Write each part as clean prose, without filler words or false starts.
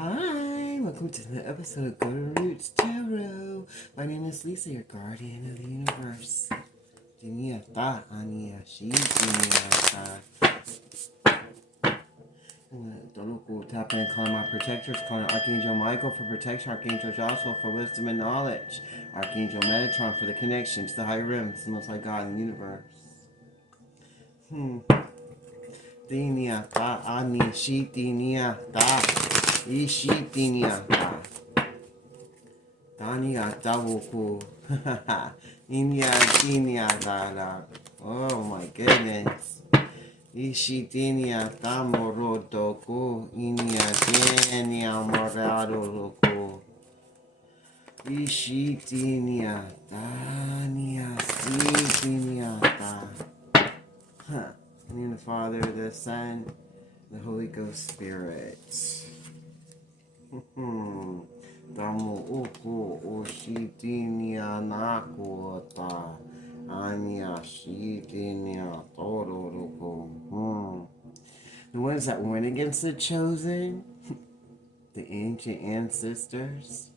Hi, welcome to the episode of Go to Roots Tarot. My name is Lisa, your guardian of the universe. Dinia ta ania shi dinia ta. Tap in and call my protectors, calling Archangel Michael for protection, Archangel Joshua for wisdom and knowledge, Archangel Metatron for the connection to the higher realms, the most high God in the universe. Dinia ta ani shi dinia ta. Ishitinia Tania Tabuku Inya Tinia Dada. Oh my goodness. Ishitinia Tamorotoku Inya Tenia Morado Loku Ishitinia Tania Sitinia Ta. In the name of the Father, the Son, the Holy Ghost Spirit. Damo uku oshitinia nakuota anya shitinia tororoko. The ones that went against the chosen, the ancient ancestors,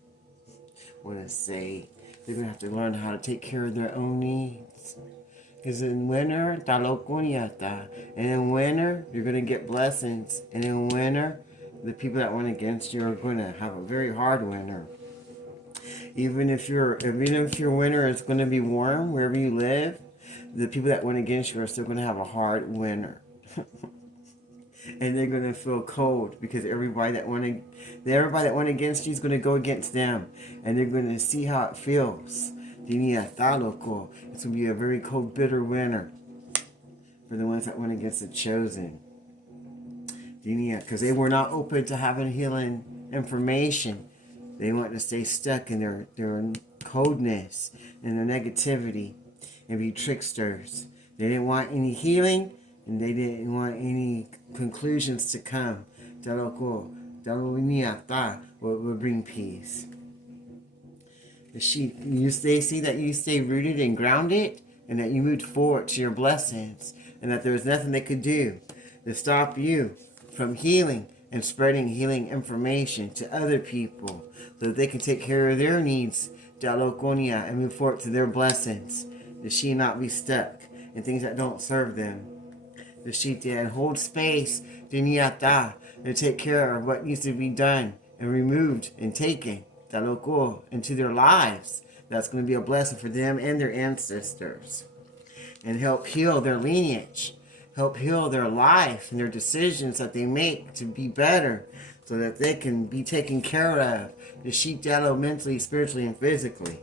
want to say they're going to have to learn how to take care of their own needs. Because in winter, and in winter, you're going to get blessings. And in winter, the people that went against you are going to have a very hard winter. Even if your winter is going to be warm wherever you live, the people that went against you are still going to have a hard winter. And they're going to feel cold because everybody that went against you is going to go against them, and they're going to see how it feels. It's going to be a very cold, bitter winter for the ones that went against the chosen. Because they were not open to having healing information. They wanted to stay stuck in their coldness and their negativity and be tricksters. They didn't want any healing, and they didn't want any conclusions to come. Will bring peace. They see that you stay rooted and grounded, and that you moved forward to your blessings, and that there was nothing they could do to stop you from healing and spreading healing information to other people so that they can take care of their needs and move forward to their blessings. That she not be stuck in things that don't serve them. That she did hold space and take care of what needs to be done and removed and taken into their lives. That's going to be a blessing for them and their ancestors, and help heal their lineage, help heal their life and their decisions that they make to be better, so that they can be taken care of, the sheep dalo mentally, spiritually, and physically,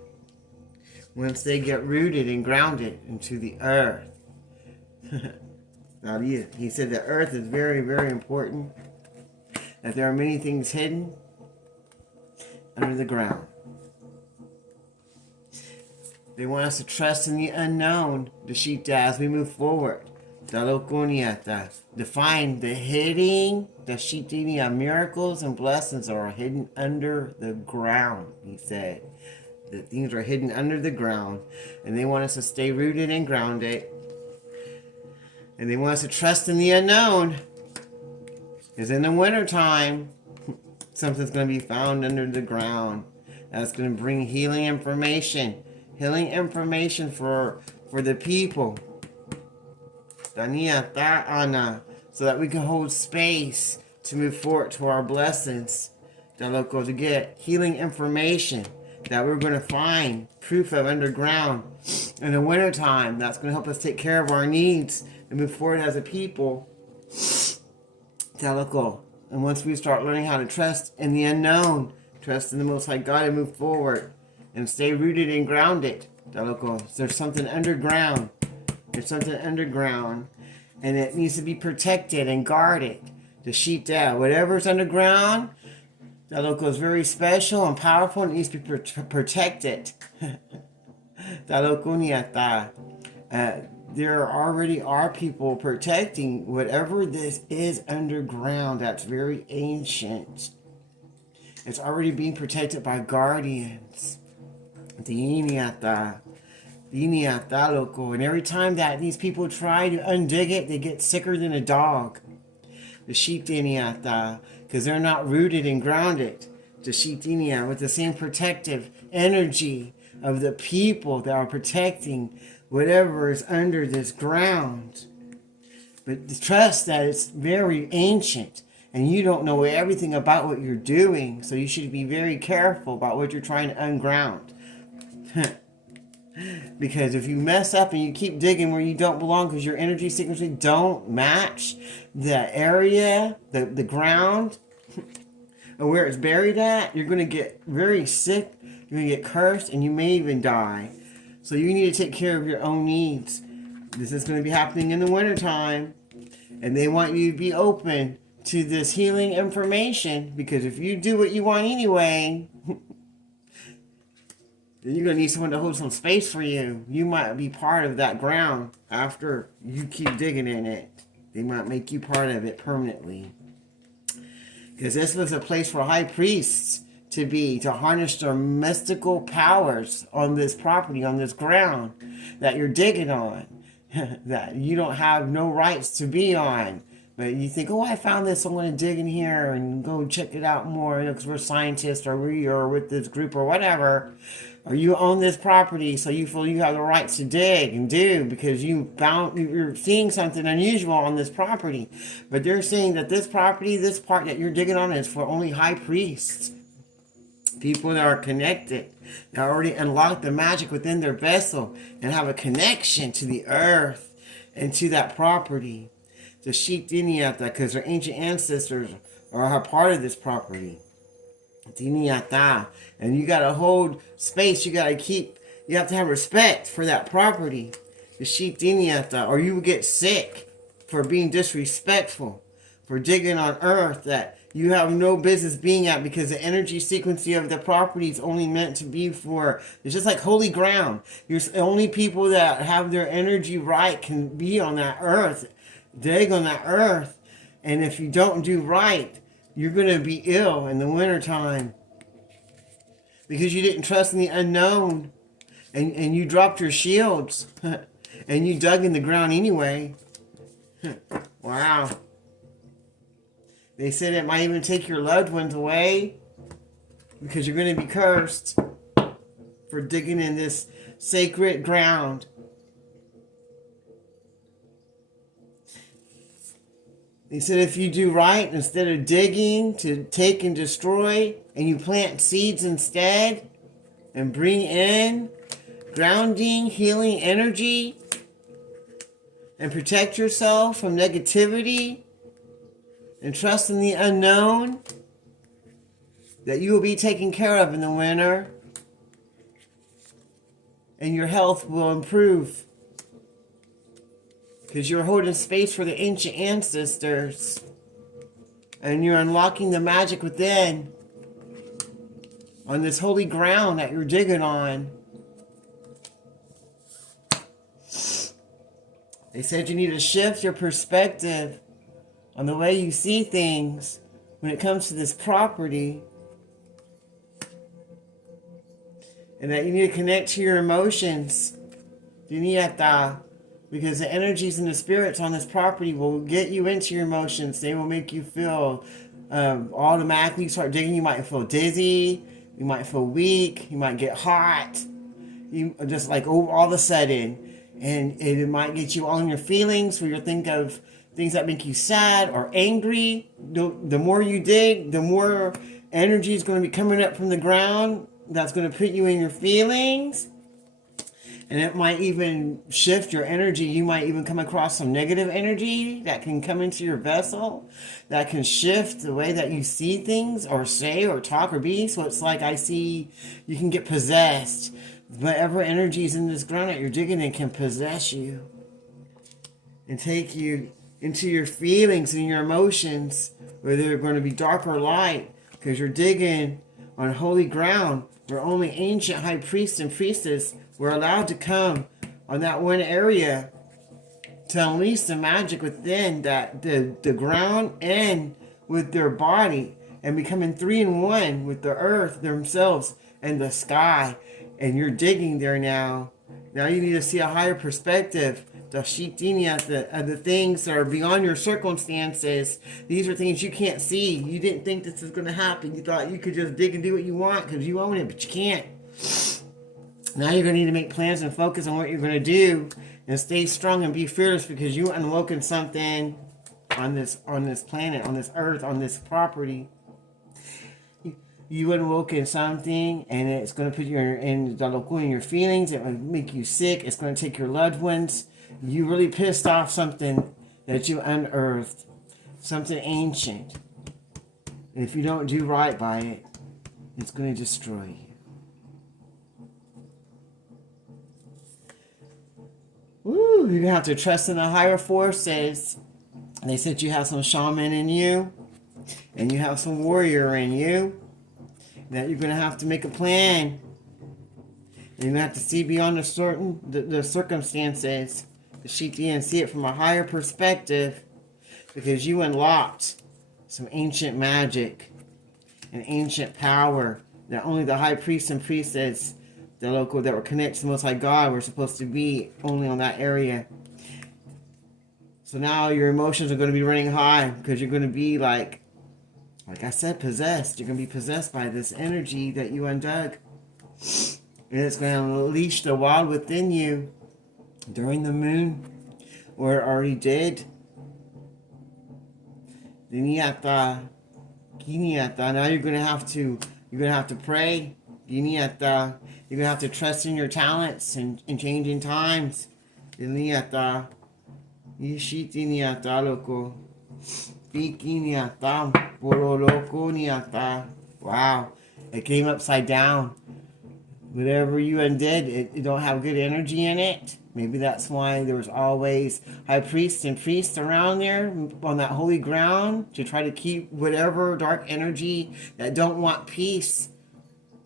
once they get rooted and grounded into the earth. Now, he said the earth is very, very important, that there are many things hidden under the ground. They want us to trust in the unknown, the sheep as we move forward. Define the hidden, the sheep miracles and blessings are hidden under the ground, he said. The things are hidden under the ground, and they want us to stay rooted and grounded. And they want us to trust in the unknown. Because in the wintertime, something's going to be found under the ground that's going to bring healing information for the people. So that we can hold space to move forward to our blessings. To get healing information that we're going to find proof of underground in the wintertime. That's going to help us take care of our needs and move forward as a people. And once we start learning how to trust in the unknown, trust in the Most High God, and move forward and stay rooted and grounded. There's something underground. And it needs to be protected and guarded. The sheep down. Whatever's underground, is very special and powerful, and it needs to be protected. There already are people protecting whatever this is underground that's very ancient. It's already being protected by guardians. And every time that these people try to undig it, they get sicker than a dog. The sheep because they're not rooted and grounded to Shitinia with the same protective energy of the people that are protecting whatever is under this ground. But trust that it's very ancient and you don't know everything about what you're doing, so you should be very careful about what you're trying to unground. Because if you mess up and you keep digging where you don't belong because your energy frequency don't match the area, the ground, or where it's buried at, you're going to get very sick, you're going to get cursed, and you may even die. So you need to take care of your own needs. This is going to be happening in the wintertime, and they want you to be open to this healing information, because if you do what you want anyway, then you're going to need someone to hold some space for you. You might be part of that ground after you keep digging in it. They might make you part of it permanently. Because this was a place for high priests to be, to harness their mystical powers on this property, on this ground that you're digging on, that you don't have no rights to be on. But you think, oh, I found this, so I'm going to dig in here and go check it out more, because we're scientists, or we are with this group or whatever. Or you own this property, so you feel you have the rights to dig and do because you're seeing something unusual on this property. But they're saying that this property, this part that you're digging on, is for only high priests. People that are connected, that already unlocked the magic within their vessel and have a connection to the earth and to that property. The Shitiniata, because their ancient ancestors are a part of this property. Tiniata. And you got to hold space. You have to have respect for that property. The Shitiniata. Or you will get sick for being disrespectful, for digging on earth that you have no business being at, because the energy sequence of the property is only meant to be for, it's just like holy ground. You're only people that have their energy right can be on that earth, dig on that earth. And if you don't do right, you're going to be ill in the wintertime because you didn't trust in the unknown, and you dropped your shields and you dug in the ground anyway. Wow. They said it might even take your loved ones away because you're going to be cursed for digging in this sacred ground. They said if you do right, instead of digging to take and destroy, and you plant seeds instead, and bring in grounding, healing energy, and protect yourself from negativity, and trust in the unknown, that you will be taken care of in the winter, and your health will improve. Because you're holding space for the ancient ancestors. And you're unlocking the magic within. On this holy ground that you're digging on. They said you need to shift your perspective on the way you see things when it comes to this property. And that you need to connect to your emotions. Because the energies and the spirits on this property will get you into your emotions. They will make you feel automatically. You start digging, you might feel dizzy, you might feel weak, you might get hot, you just like all of a sudden, and it might get you all in your feelings, where you think of things that make you sad or angry. The more you dig, the more energy is going to be coming up from the ground. That's going to put you in your feelings. And it might even shift your energy. You might even come across some negative energy that can come into your vessel, that can shift the way that you see things or say or talk or be. So it's like you can get possessed. Whatever energy is in this ground that you're digging in can possess you and take you into your feelings and your emotions, whether they're going to be dark or light, because you're digging on holy ground where only ancient high priests and priestesses were allowed to come on that one area to unleash the magic within that the ground and with their body, and becoming 3 in 1 with the earth themselves and the sky. And you're digging there now. Now you need to see a higher perspective the shitinia, the things that are beyond your circumstances. These are things you can't see. You didn't think this was going to happen. You thought you could just dig and do what you want because you own it, but you can't. Now you're going to need to make plans and focus on what you're going to do and stay strong and be fearless because you unwoken something on this planet, on this earth, on this property. You unwoken something, and it's going to put you in your feelings. It will make you sick. It's going to take your loved ones. You really pissed off something that you unearthed, something ancient. And if you don't do right by it, it's going to destroy you. Woo, you're going to have to trust in the higher forces. They said you have some shaman in you, and you have some warrior in you. That you're going to have to make a plan. And you're going to have to see beyond the circumstances, the Shiti, and see it from a higher perspective, because you unlocked some ancient magic and ancient power that only the high priests and priestess, the local that were connected to the Most High God, were supposed to be only on that area. So now your emotions are going to be running high because you're going to be like I said, possessed. You're going to be possessed by this energy that you undug. And it's going to unleash the wild within you during the moon, or it already did. Now you're going to have to pray. You're going to have to trust in your talents and changing times. Wow, it came upside down. Whatever you undid, it don't have good energy in it. Maybe that's why there was always high priests and priests around there on that holy ground to try to keep whatever dark energy that don't want peace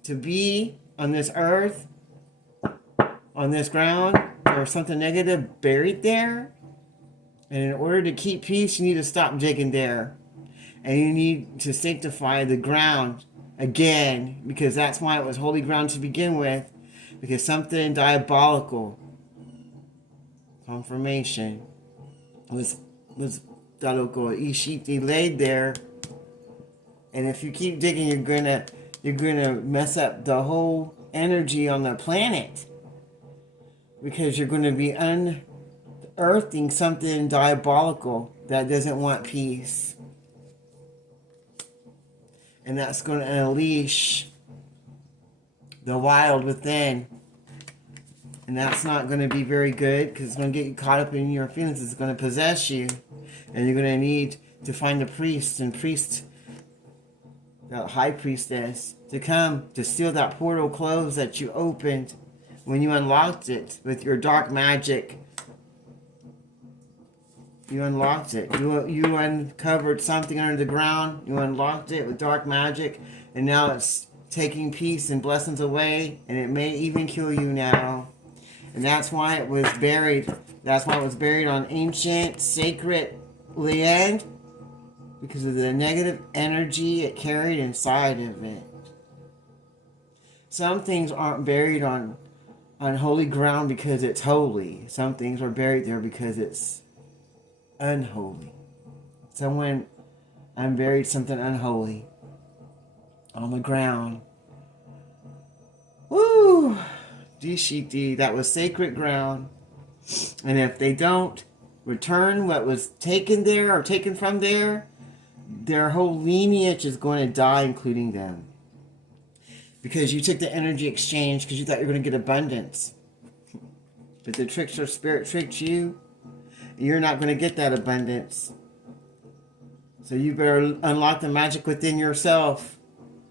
to be on this earth, on this ground, or something negative buried there. And in order to keep peace, you need to stop digging there. And you need to sanctify the ground again, because that's why it was holy ground to begin with, because something diabolical, confirmation, was Daloko Ishiti laid there. And if you keep digging, you're gonna mess up the whole energy on the planet, because you're going to be unearthing something diabolical that doesn't want peace. And that's going to unleash the wild within. And that's not going to be very good, because it's going to get you caught up in your feelings. It's going to possess you. And you're going to need to find the priest, that high priestess, to come to seal that portal closed that you opened when you unlocked it with your dark magic. You unlocked it. You uncovered something under the ground. You unlocked it with dark magic. And now it's taking peace and blessings away. And it may even kill you now. And that's why it was buried. That's why it was buried on ancient, sacred land. Because of the negative energy it carried inside of it. Some things aren't buried on holy ground because it's holy. Some things are buried there because it's unholy. Someone unburied something unholy on the ground. Woo! Dishiti, that was sacred ground. And if they don't return what was taken there or taken from there, their whole lineage is going to die, including them. Because you took the energy exchange because you thought you were going to get abundance. But the trickster spirit tricked you. You're not going to get that abundance. So you better unlock the magic within yourself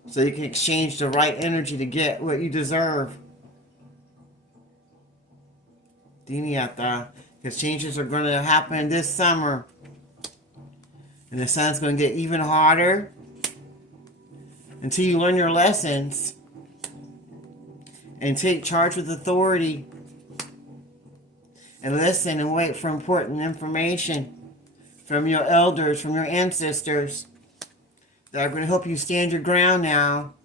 so you can exchange the right energy to get what you deserve. Diniata. Because changes are going to happen this summer. And the sun's going to get even hotter until you learn your lessons and take charge with authority and listen and wait for important information from your elders, from your ancestors that are going to help you stand your ground now,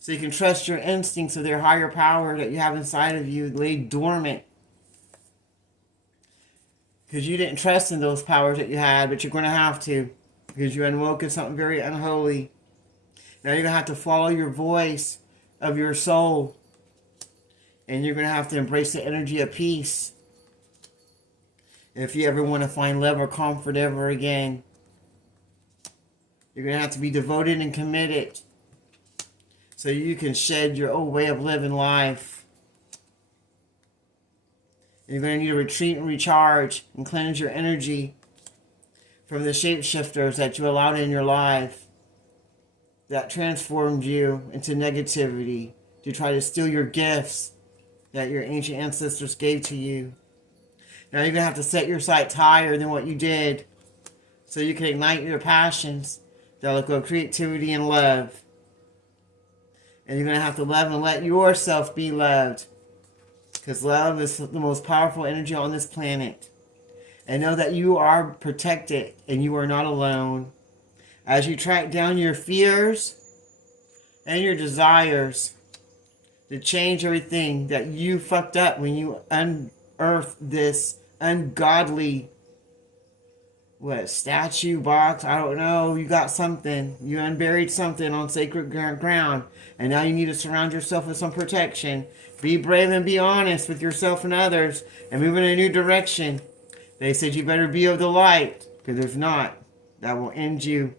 so you can trust your instincts of their higher power that you have inside of you laid dormant. because you didn't trust in those powers that you had, but you're going to have to, because you unwoke in something very unholy. Now you're going to have to follow your voice of your soul, and you're going to have to embrace the energy of peace. If you ever want to find love or comfort ever again, you're going to have to be devoted and committed so you can shed your old way of living life. You're going to need to retreat and recharge and cleanse your energy from the shapeshifters that you allowed in your life that transformed you into negativity to try to steal your gifts that your ancient ancestors gave to you. Now you're going to have to set your sights higher than what you did so you can ignite your passions that look like creativity and love. And you're going to have to love and let yourself be loved, because love is the most powerful energy on this planet. And know that you are protected and you are not alone. As you track down your fears and your desires to change everything that you fucked up when you unearthed this ungodly statue box, I don't know, you got something, you unburied something on sacred ground, and now you need to surround yourself with some protection. Be brave and be honest with yourself and others, and move in a new direction. They said you better be of the light, because if not, that will end you.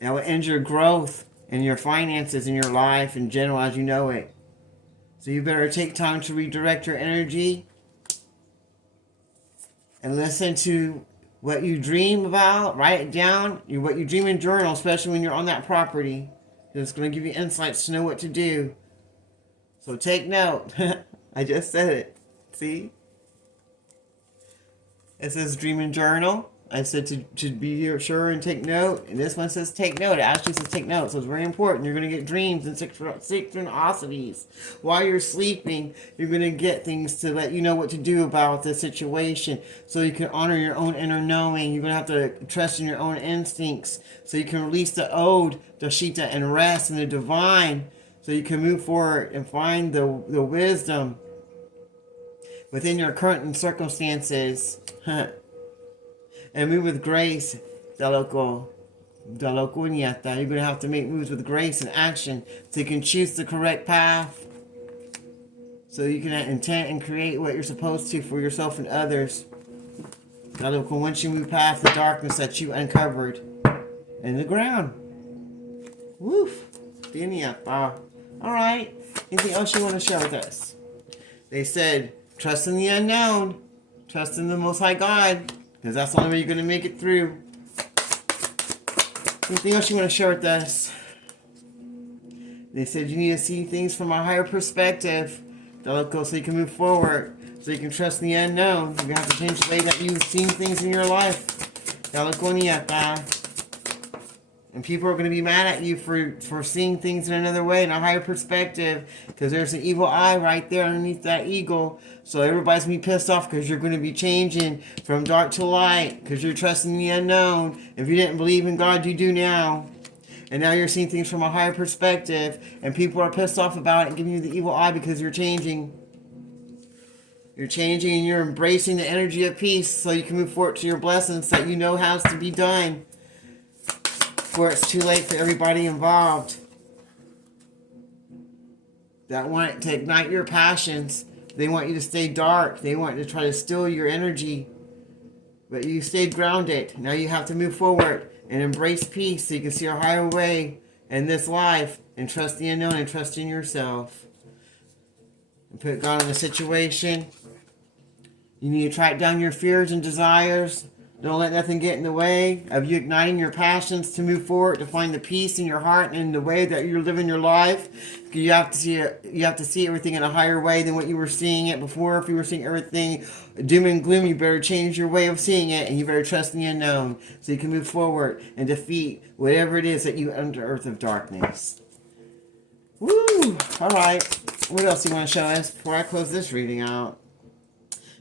That will end your growth and your finances and your life in general as you know it. So you better take time to redirect your energy and listen to what you dream about. Write it down. What you dream in journal, especially when you're on that property. It's going to give you insights to know what to do. So take note. I just said it. See? It says dream and journal. I said to be sure and take note. And this one says take note. It actually says take note. So it's very important. You're going to get dreams and synchronicities. While you're sleeping, you're going to get things to let you know what to do about the situation. So you can honor your own inner knowing. You're going to have to trust in your own instincts. So you can release the ode, the Shita, and rest in the divine. So you can move forward and find the wisdom within your current circumstances. And move with grace. You're going to have to make moves with grace and action so you can choose the correct path. So you can intend and create what you're supposed to for yourself and others. Once you move past the darkness that you uncovered in the ground. Woof. Alright. Anything else you want to share with us? They said, trust in the unknown. Trust in the Most High God. Because that's the only way you're going to make it through. Anything else you want to share with us? They said you need to see things from a higher perspective. So you can move forward. So you can trust in the unknown. You're going to have to change the way that you've seen things in your life. And people are going to be mad at you for seeing things in another way, in a higher perspective. Because there's an evil eye right there underneath that eagle. So everybody's going to be pissed off because you're going to be changing from dark to light. Because you're trusting the unknown. If you didn't believe in God, you do now. And now you're seeing things from a higher perspective. And people are pissed off about it and giving you the evil eye because you're changing. You're changing and you're embracing the energy of peace so you can move forward to your blessings that you know has to be done before it's too late for everybody involved. That want to ignite your passions. They want you to stay dark. They want to try to steal your energy. But you stayed grounded. Now you have to move forward and embrace peace so you can see a higher way in this life and trust the unknown and trust in yourself. And put God in the situation. You need to track down your fears and desires. Don't let nothing get in the way of you igniting your passions to move forward, to find the peace in your heart and in the way that you're living your life. You have to see it, you have to see everything in a higher way than what you were seeing it before. If you were seeing everything doom and gloom, you better change your way of seeing it, and you better trust in the unknown so you can move forward and defeat whatever it is that you unearth of darkness. Woo! Alright. What else do you want to show us before I close this reading out?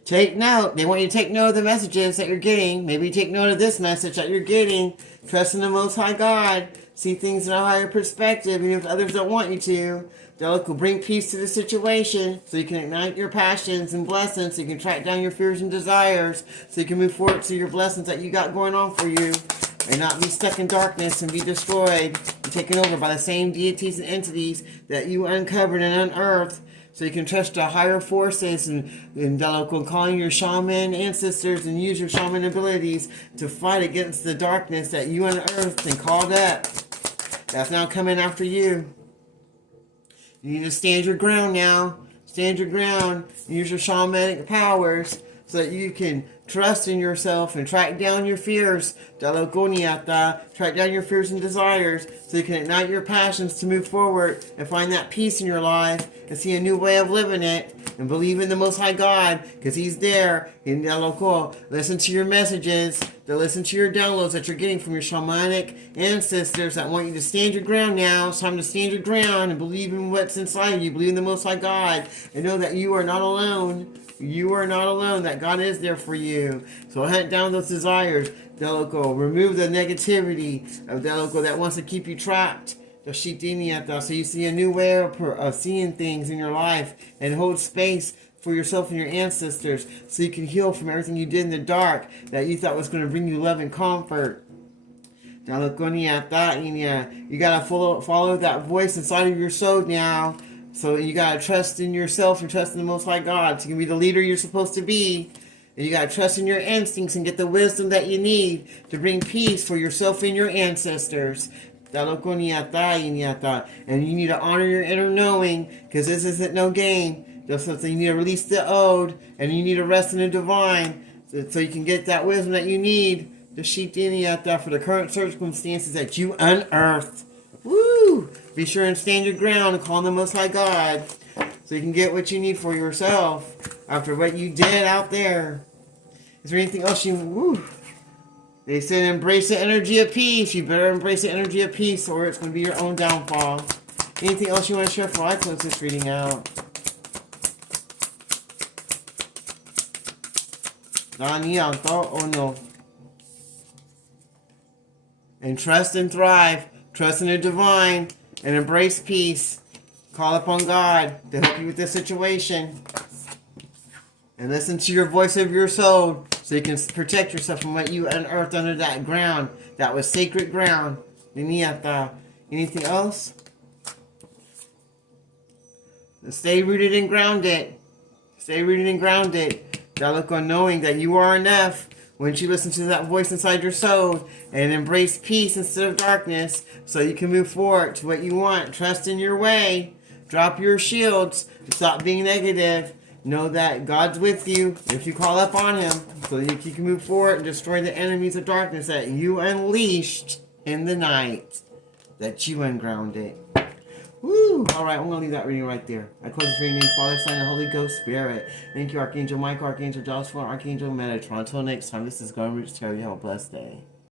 Take note. They want you to take note of the messages that you're getting. Maybe take note of this message that you're getting. Trust in the Most High God. see things in a higher perspective, even if others don't want you to. Dalek will bring peace to the situation so you can ignite your passions and blessings, so you can track down your fears and desires, so you can move forward to your blessings that you got going on for you, and not be stuck in darkness and be destroyed and taken over by the same deities and entities that you uncovered and unearthed. So you can trust the higher forces and Daleko, calling your shaman ancestors and use your shaman abilities to fight against the darkness that you unearthed and called up. That's now coming after you. You need to stand your ground now. Stand your ground. Use your shamanic powers so that you can trust in yourself and track down your fears. Track down your fears and desires so you can ignite your passions to move forward and find that peace in your life and see a new way of living it and believe in the Most High God because He's there. Listen to your messages. To listen to your downloads that you're getting from your shamanic ancestors that want you to stand your ground now. It's time to stand your ground and believe in what's inside of you. Believe in the Most High God and know that you are not alone. You are not alone, that God is there for you. So hunt down those desires, Deloko. Remove the negativity of Deloko that wants to keep you trapped. So you see a new way of seeing things in your life and hold space for yourself and your ancestors so you can heal from everything you did in the dark that you thought was going to bring you love and comfort. You gotta follow that voice inside of your soul now. So you gotta trust in yourself and trust in the Most High God. So you can be the leader you're supposed to be. And you gotta trust in your instincts and get the wisdom that you need to bring peace for yourself and your ancestors. And you need to honor your inner knowing, because this isn't no game. So you need to release the old, and you need to rest in the divine, so you can get that wisdom that you need to for the current circumstances that you unearthed. Woo! Be sure and stand your ground and call on the Most High God so you can get what you need for yourself after what you did out there. Is there anything else They said embrace the energy of peace. You better embrace the energy of peace or it's going to be your own downfall. Anything else you want to share before I close this reading out? And trust and thrive. Trust in the divine and embrace peace. Call upon God to help you with this situation. And listen to your voice of your soul so you can protect yourself from what you unearthed under that ground. That was sacred ground. Anything else? Stay rooted and grounded. Stay rooted and grounded. Look on knowing that you are enough. Once you listen to that voice inside your soul and embrace peace instead of darkness so you can move forward to what you want. Trust in your way. Drop your shields. Stop being negative. Know that God's with you if you call up on Him so you can move forward and destroy the enemies of darkness that you unleashed in the night, that you ungrounded. Woo! Alright, I'm going to leave that reading right there. I close this reading in the Father, Son, and Holy Ghost Spirit. Thank you, Archangel Michael, Archangel Joshua, Archangel Metatron. Until next time, this is Gun Roots Terry. Have a blessed day.